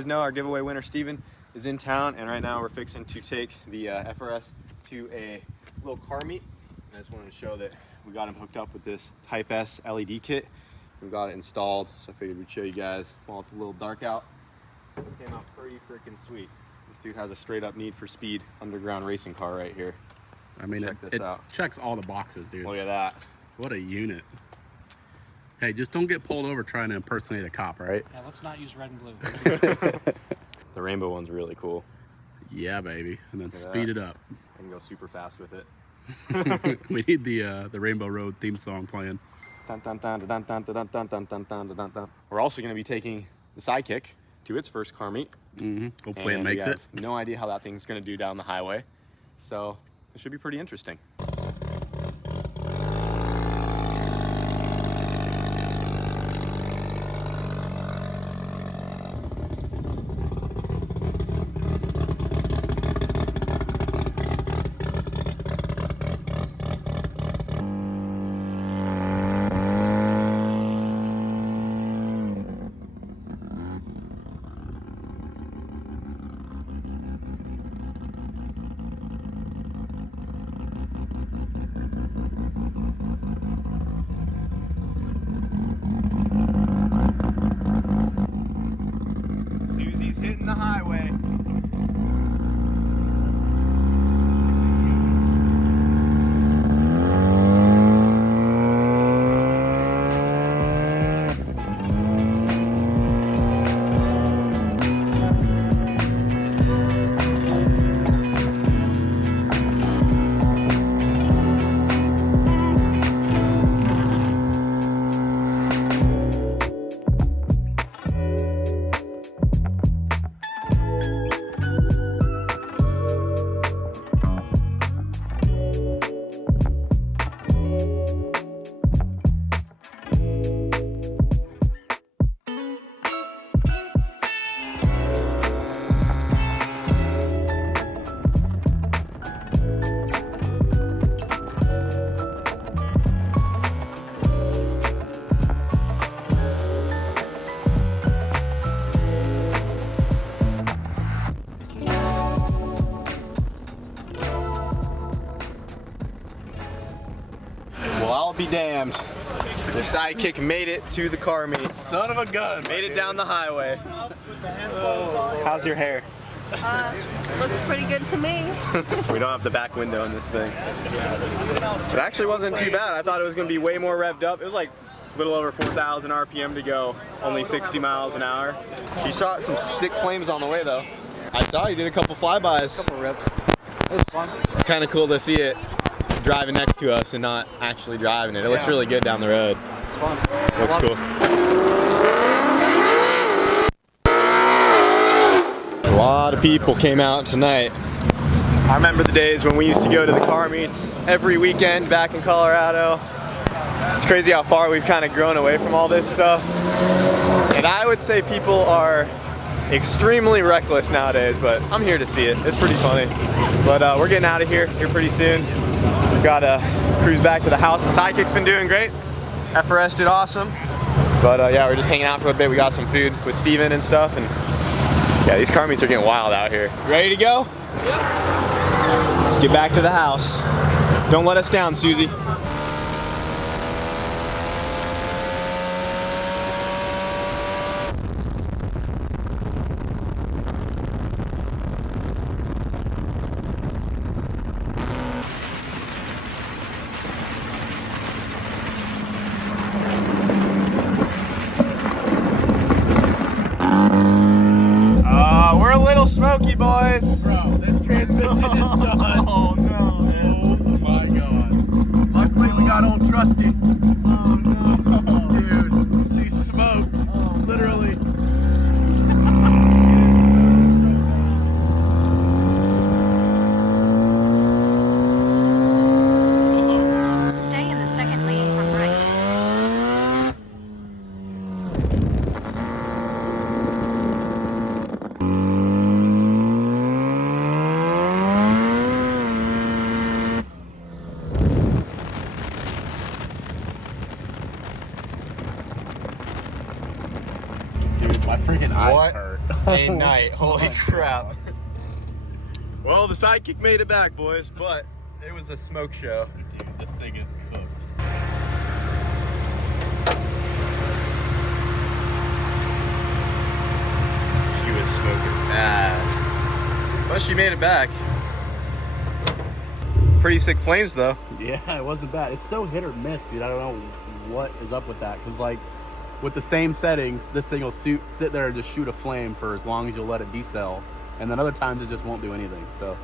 guys know, our giveaway winner, Steven, is in town, and right now we're fixing to take the FRS to a little car meet. And I just wanted to show that we got him hooked up with this Type S LED kit. We got it installed, so I figured we'd show you guys while it's a little dark out. It came out pretty freaking sweet. This dude has a straight up Need for Speed underground racing car right here. I mean, it checks all the boxes, dude. Look at that. What a unit. Hey, just don't get pulled over trying to impersonate a cop, right? Yeah, let's not use red and blue. The rainbow one's really cool. Yeah, baby. And then speed it up. I can go super fast with it. We need the Rainbow Road theme song playing. We're also going to be taking the Sidekick to its first car meet. Hopefully it makes it. No idea how that thing's going to do down the highway. So it should be pretty interesting. Hitting the highway. Well, I'll be damned. The Sidekick made it to the car meet. Son of a gun. Made it down the highway. Oh. How's your hair? Looks pretty good to me. We don't have the back window in this thing. It actually wasn't too bad. I thought it was going to be way more revved up. It was like a little over 4,000 RPM to go, only 60 miles an hour. She shot some sick flames on the way though. I saw you did a couple flybys. Couple rips. It was fun. It's kind of cool to see it driving next to us and not actually driving it. It looks really good down the road. It's fun. Looks cool. A lot of people came out tonight. I remember the days when we used to go to the car meets every weekend back in Colorado. It's crazy how far we've kind of grown away from all this stuff. And I would say people are extremely reckless nowadays, but I'm here to see it. It's pretty funny. But we're getting out of here pretty soon. We've got to cruise back to the house. The Sidekick's been doing great. FRS did awesome. But yeah, we're just hanging out for a bit. We got some food with Steven and stuff. And yeah, these car meets are getting wild out here. You ready to go? Yeah. Let's get back to the house. Don't let us down, Susie. We're a little smoky, boys. Bro, this transmission is done. Oh no. Oh my god. Luckily we got old Trusty. Oh no. Dude, she smoked. Literally. Stay in the second lane from right. Dude, my freaking eyes hurt. a night. Holy crap. Well, the sidekick made it back, boys, but it was a smoke show. Dude, this thing is cooked. She was smoking bad. But she made it back. Pretty sick flames, though. Yeah, it wasn't bad. It's so hit or miss, dude. I don't know what is up with that. Because, like, with the same settings, this thing will sit there and just shoot a flame for as long as you'll let it decel. And then other times it just won't do anything. So,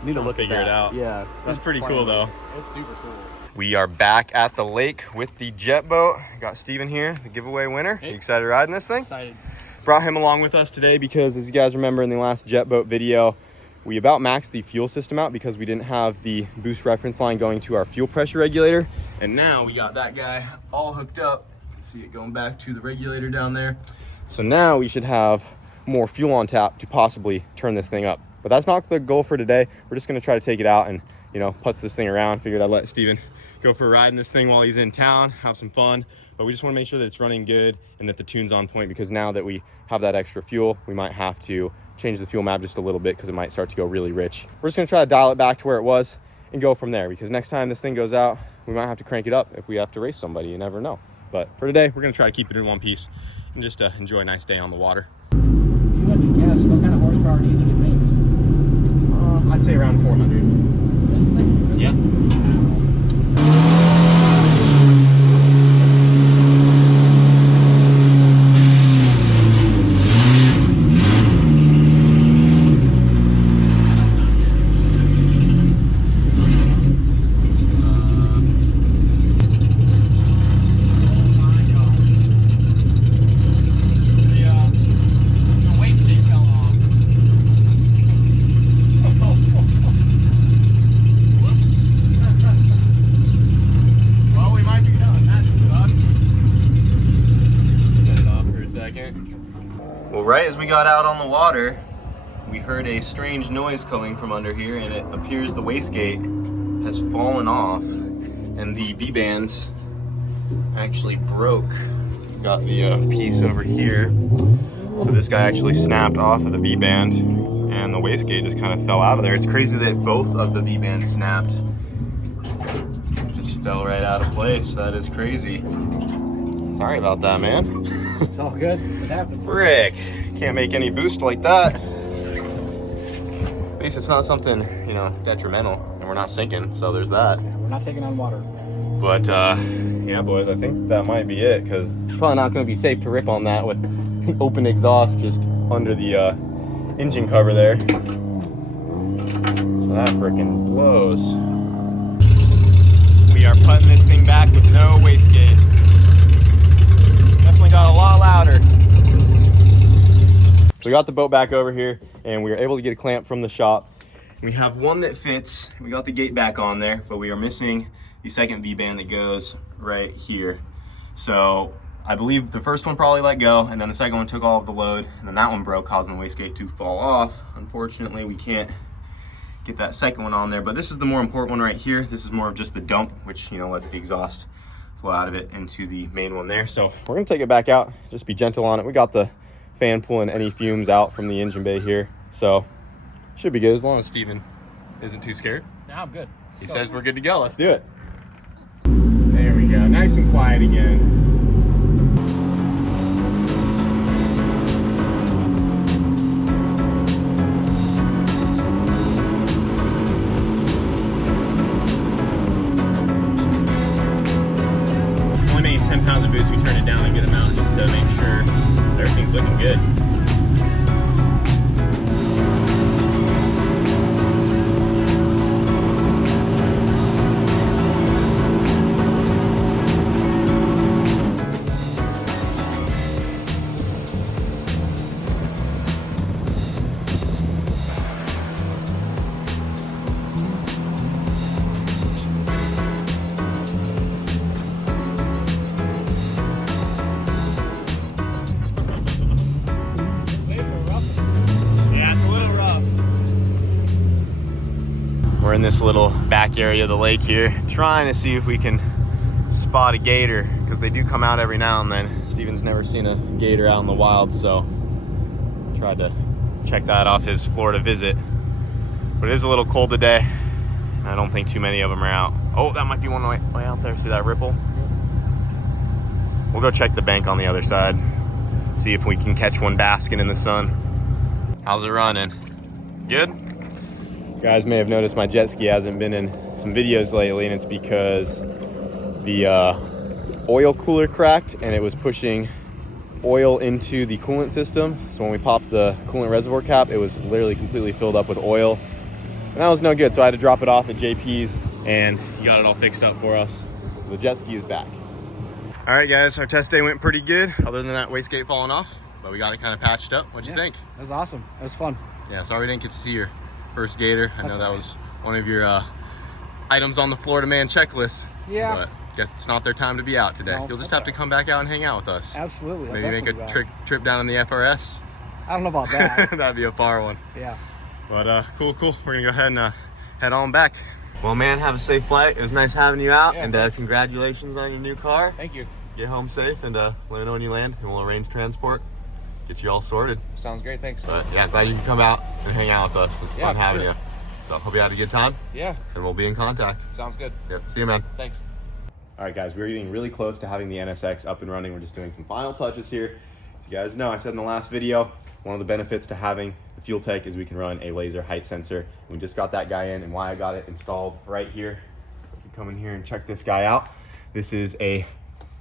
you need to look at that. Figure it out. Yeah. That's pretty cool, though. It's super cool. We are back at the lake with the jet boat. Got Steven here, the giveaway winner. Hey. You excited to ride in this thing? Excited. Brought him along with us today because, as you guys remember in the last jet boat video, we about maxed the fuel system out because we didn't have the boost reference line going to our fuel pressure regulator. And now we got that guy all hooked up. You can see it going back to the regulator down there. So now we should have more fuel on tap to possibly turn this thing up. But that's not the goal for today. We're just gonna try to take it out and, you know, putz this thing around. Figured I'd let Steven go for a ride in this thing while he's in town, have some fun. But we just wanna make sure that it's running good and that the tune's on point, because now that we have that extra fuel, we might have to change the fuel map just a little bit because it might start to go really rich. We're just gonna try to dial it back to where it was and go from there, because next time this thing goes out, we might have to crank it up if we have to race somebody. You never know. But for today, we're gonna try to keep it in one piece and just enjoy a nice day on the water. If you had to guess, what kind of horsepower do you think it makes? I'd say around 400. This thing? Yeah. Well, right as we got out on the water, we heard a strange noise coming from under here, and it appears the wastegate has fallen off and the V-bands actually broke. Got the piece over here. So this guy actually snapped off of the V-band and the wastegate just kind of fell out of there. It's crazy that both of the V-bands snapped. Just fell right out of place. That is crazy. Sorry about that, man. It's all good. It happens. Frick, can't make any boost like that. At least it's not something, you know, detrimental, and we're not sinking, so there's that. We're not taking on water. But yeah, boys, I think that might be it, because probably not going to be safe to rip on that with open exhaust just under the engine cover there. So that frickin' blows. We are putting this thing back with no wastegate. Definitely got a lot louder. So we got the boat back over here, and we were able to get a clamp from the shop. We have one that fits. We got the gate back on there, but we are missing the second V-band that goes right here. So I believe the first one probably let go, and then the second one took all of the load, and then that one broke, causing the wastegate to fall off. Unfortunately, we can't get that second one on there, but this is the more important one right here. This is more of just the dump, which, you know, lets the exhaust flow out of it into the main one there. So we're gonna take it back out, just be gentle on it. We got the fan pulling any fumes out from the engine bay here, so should be good as long as Steven isn't too scared. Now I'm good. He says we're good to go. Let's do it. There we go. Nice and quiet again. Only made 10 pounds of boost. We turned it down a good amount just to make sure everything's looking good. We're in this little back area of the lake here, trying to see if we can spot a gator, because they do come out every now and then. Steven's never seen a gator out in the wild, so Tried to check that off his Florida visit. But it is a little cold today. I don't think too many of them are out. Oh, that might be one way out there. See that ripple? We'll go check the bank on the other side. See if we can catch one basking in the sun. How's it running? Good? You guys may have noticed my jet ski hasn't been in some videos lately, and it's because the oil cooler cracked and it was pushing oil into the coolant system. So when we popped the coolant reservoir cap, it was literally completely filled up with oil. And that was no good, so I had to drop it off at JP's, and he got it all fixed up for us. The jet ski is back. All right, guys, our test day went pretty good, other than that wastegate falling off, but we got it kind of patched up. What'd you think? It was awesome. It was fun. Yeah, sorry we didn't get to see your first gator. I know that was one of your items on the Florida Man checklist. Yeah. But guess it's not their time to be out today. No, You'll just have to come back out and hang out with us. Absolutely. Maybe make a trip down in the FRS. I don't know about that. That'd be a far one. Yeah. But cool. We're gonna go ahead and head on back. Well, man, have a safe flight. It was nice having you out, and congratulations on your new car. Thank you. Get home safe, and let me know when you land, and we'll arrange transport. Get you all sorted. Sounds great. Thanks. But yeah, glad you can come out and hang out with us. It's fun having you. So hope you had a good time. Yeah. And we'll be in contact. Sounds good. Yep. See you, man. Thanks. All right, guys, we're getting really close to having the NSX up and running. We're just doing some final touches here. As you guys know, I said in the last video, one of the benefits to having the fuel tank is we can run a laser height sensor. We just got that guy in, and why I got it installed right here. If you come in here and check this guy out, this is a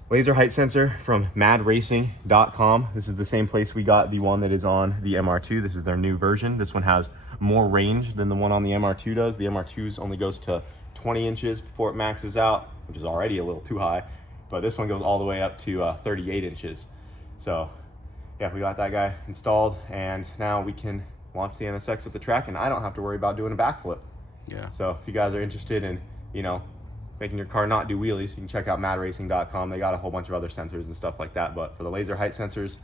laser height sensor from madracing.com. This is the same place we got the one that is on the MR2. This is their new version. This one has more range than the one on the MR2 does. The MR2's only goes to 20 inches before it maxes out, which is already a little too high, but this one goes all the way up to 38 inches. So yeah, we got that guy installed, and now we can launch the NSX at the track, and I don't have to worry about doing a backflip. Yeah. So if you guys are interested in, making your car not do wheelies, you can check out madracing.com. They got a whole bunch of other sensors and stuff like that, but for the laser height sensors,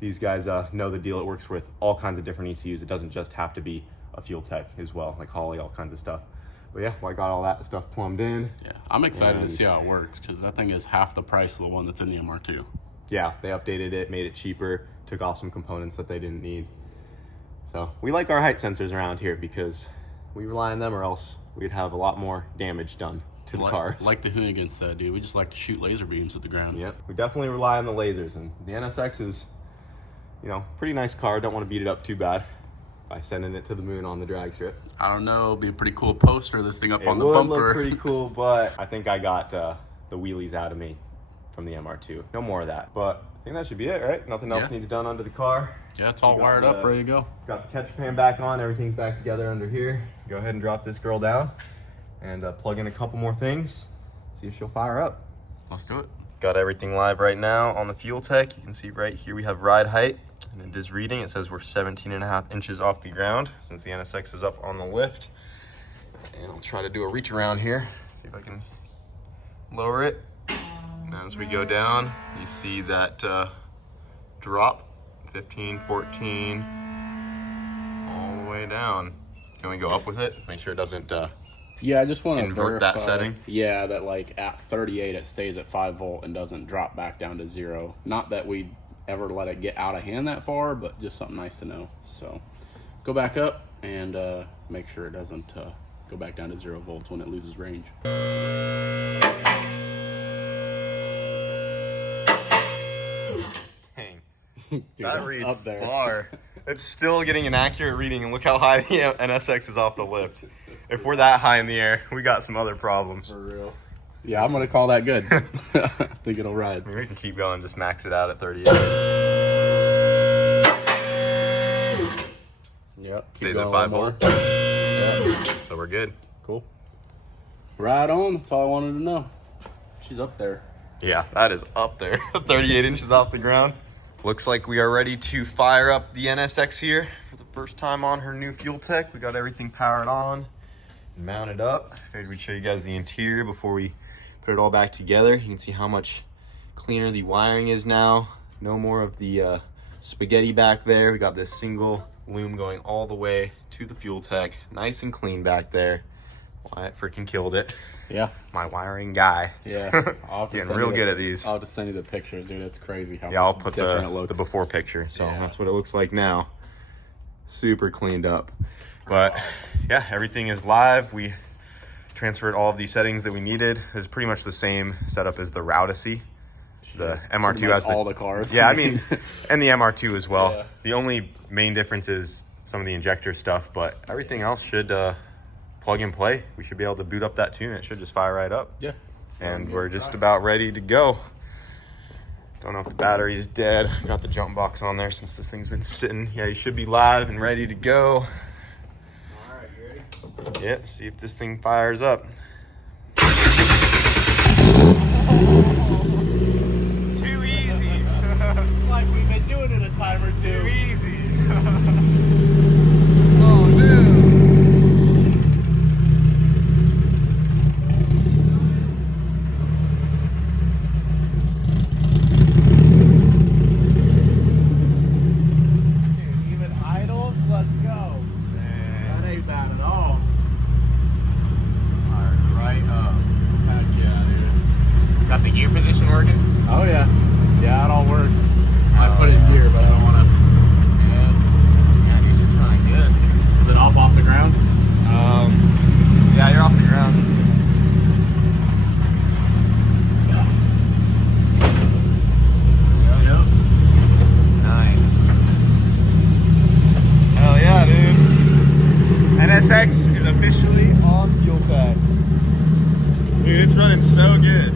these guys know the deal. It works with all kinds of different ECUs. It doesn't just have to be a fuel tech as well, like Holly, all kinds of stuff. But yeah, well, I got all that stuff plumbed in. Yeah, I'm excited to see how it works, because that thing is half the price of the one that's in the MR2. Yeah, they updated it, made it cheaper, took off some components that they didn't need. So we like our height sensors around here because we rely on them, or else we'd have a lot more damage done to the cars. Like the Hoonigan said, dude, we just like to shoot laser beams at the ground. Yep, we definitely rely on the lasers, and the NSX is, pretty nice car. Don't want to beat it up too bad by sending it to the moon on the drag strip. I don't know, it'd be a pretty cool poster, this thing up on the bumper. It would look pretty cool, but I think I got the wheelies out of me from the MR2. No more of that, but I think that should be it, right? Nothing else needs done under the car. Yeah, it's all wired up, ready to go. Got the catch pan back on, everything's back together under here. Go ahead and drop this girl down and plug in a couple more things, see if she'll fire up. Let's do it. Got everything live right now on the fuel tech. You can see right here we have ride height, and it is reading. It says we're 17.5 inches off the ground since the NSX is up on the lift. And I'll try to do a reach around here, see if I can lower it. And as we go down, you see that drop, 15, 14, all the way down. Can we go up with it? Make sure it doesn't yeah, I just want to invert that setting. Yeah, that like at 38 it stays at 5 volt and doesn't drop back down to 0. Not that we ever let it get out of hand that far, but just something nice to know. So go back up and make sure it doesn't go back down to 0 volts when it loses range. Dang. Dude, that reads up there. far. It's still getting an accurate reading, and look how high the NSX is off the lift. If we're that high in the air, we got some other problems. For real. Yeah, I'm gonna call that good. I think it'll ride. I mean, we can keep going, just max it out at 38. Yep. Stays at 5 volt. Yep. So we're good. Cool. Right on. That's all I wanted to know. She's up there. Yeah, that is up there. 38 inches off the ground. Looks like we are ready to fire up the NSX here for the first time on her new fuel tech. We got everything powered on and mounted up. I figured we'd show you guys the interior before we put it all back together. You can see how much cleaner the wiring is now. No more of the spaghetti back there. We got this single loom going all the way to the fuel tech. Nice and clean back there. Wyatt freaking killed it. Yeah. My wiring guy. Yeah. Getting real good at these. I'll have to send you the pictures, dude. It's crazy how yeah, I'll much put different it the looks. before picture. So Yeah. that's what it looks like now. super cleaned up. But yeah, everything is live. We transferred all of the settings that we needed. It's pretty much the same setup as the Routacy. The MR2 has all the cars. Yeah, I mean, and the MR2 as well. Yeah. The only main difference is some of the injector stuff, but everything else should plug and play. We should be able to boot up that tune. It should just fire right up. Yeah. And we're just about ready to go. Don't know if the battery's dead. Got the jump box on there since this thing's been sitting. Yeah, you should be live and ready to go. All right, you ready? Yeah, see if this thing fires up. Too easy. It's like we've been doing it a time or two. Too easy. Oh no. Dude, even idles, let's go. That ain't bad at all. Right up. Heck yeah, dude. Got the gear position working? Oh yeah. Yeah, it all works. I put it in gear, but I don't want to. Yeah, it's just running good. Is it off the ground? Yeah, you're off the ground. Yeah. Yep. Nice. Hell yeah, dude. NSX is officially on fuel tank. Dude, it's running so good.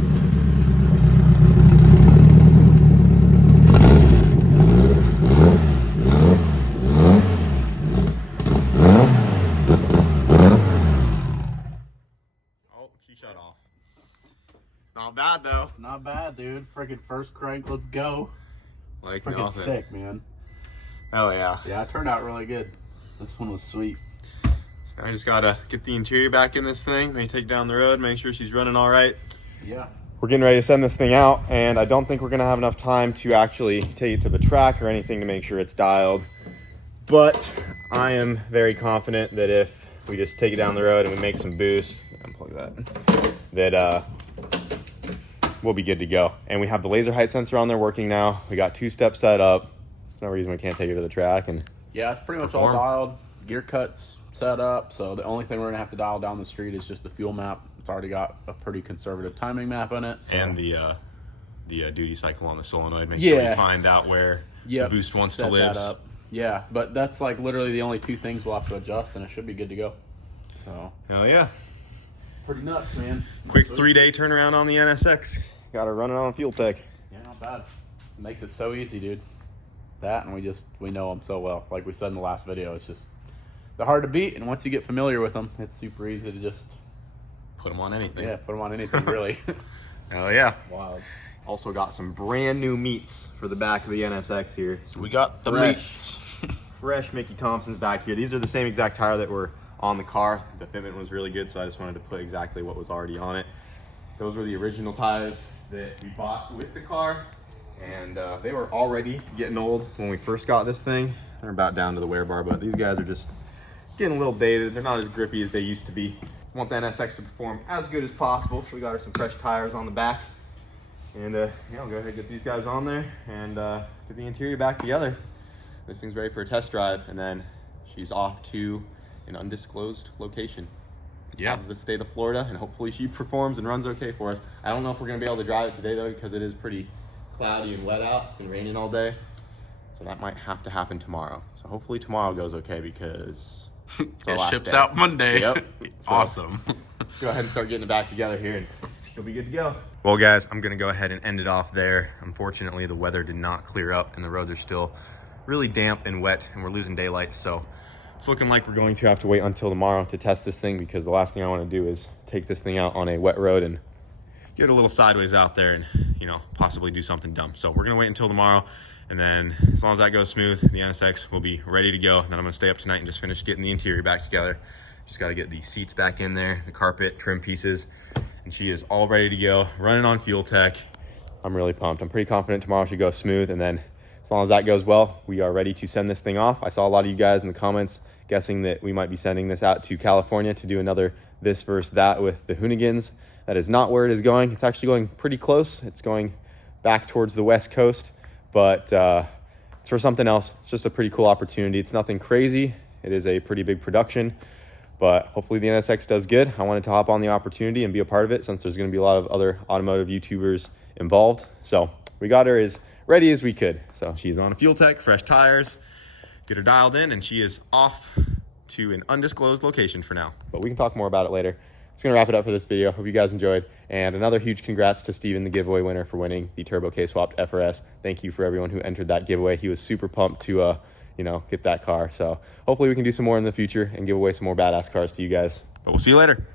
Oh, she shut off. Not bad though. Not bad, dude. Freaking first crank, let's go. Like Freaking nothing. sick, man. Hell yeah. Yeah, it turned out really good. This one was sweet. So I just gotta get the interior back in this thing, maybe take it down the road, make sure she's running all right. Yeah. We're getting ready to send this thing out, and I don't think we're gonna have enough time to actually take it to the track or anything to make sure it's dialed. But I am very confident that if we just take it down the road and we make some boost, unplug that we'll be good to go. And we have the laser height sensor on there working now. We got 2-step set up. There's no reason we can't take it to the track. And Yeah, it's pretty much Perform. all dialed. Gear cuts set up. So the only thing we're gonna have to dial down the street is just the fuel map. It's already got a pretty conservative timing map in it. So. and the duty cycle on the solenoid. Make sure Yeah. we find out where the boost wants to set live. that up. Yeah, but that's like literally the only two things we'll have to adjust, and it should be good to go. So Hell yeah. pretty nuts, man. Quick Sweet. 3-day turnaround on the NSX. Got to run it on fuel tech. Yeah, not bad. It makes it so easy, dude. That, and we know them so well. Like we said in the last video, it's just they're hard to beat, and once you get familiar with them, it's super easy to just Put them on anything. put them on anything really. Hell yeah. Wild. Also got some brand new meats for the back of the NSX here. We got the Fresh. meats. Fresh Mickey Thompsons back here. These are the same exact tire that were on the car. The fitment was really good, so I just wanted to put exactly what was already on it. Those were the original tires that we bought with the car, and they were already getting old when we first got this thing. They're about down to the wear bar, but these guys are just getting a little dated. They're not as grippy as they used to be. Want the NSX to perform as good as possible, so we got her some fresh tires on the back. And yeah, I'll go ahead and get these guys on there and get the interior back together. This thing's ready for a test drive, and then she's off to an undisclosed location. Yeah. Out of the state of Florida, and hopefully she performs and runs okay for us. I don't know if we're gonna be able to drive it today though, because it is pretty cloudy and wet out. It's been raining all day, so that might have to happen tomorrow. So hopefully tomorrow goes okay, because it's the It last ships day. out Monday. Yep. So, Awesome. go ahead and start getting it back together here, and she'll be good to go. Well, guys, I'm gonna go ahead and end it off there. Unfortunately, the weather did not clear up, and the roads are still really damp and wet, and we're losing daylight, so it's looking like we're going to have to wait until tomorrow to test this thing, because the last thing I want to do is take this thing out on a wet road and get a little sideways out there and, you know, possibly do something dumb. So we're gonna wait until tomorrow, and then as long as that goes smooth, the NSX will be ready to go. And then I'm gonna stay up tonight and just finish getting the interior back together. Just got to get the seats back in there, the carpet, trim pieces, and she is all ready to go, running on fuel tech. I'm really pumped. I'm pretty confident tomorrow should go smooth, and then as long as that goes well, we are ready to send this thing off. I saw a lot of you guys in the comments guessing that we might be sending this out to California to do another this versus that with the Hoonigans. That is not where it is going. It's actually going pretty close. It's going back towards the West Coast, but it's for something else. It's just a pretty cool opportunity. It's nothing crazy. It is a pretty big production, but hopefully the NSX does good. I wanted to hop on the opportunity and be a part of it since there's going to be a lot of other automotive YouTubers involved. So we got her as ready as we could. So she's on a fuel tech, fresh tires, get her dialed in, and she is off to an undisclosed location for now. But we can talk more about it later. It's going to wrap it up for this video. Hope you guys enjoyed. And another huge congrats to Steven, the giveaway winner, for winning the Turbo K-Swapped FRS. Thank you for everyone who entered that giveaway. He was super pumped to, get that car. So hopefully we can do some more in the future and give away some more badass cars to you guys. But we'll see you later.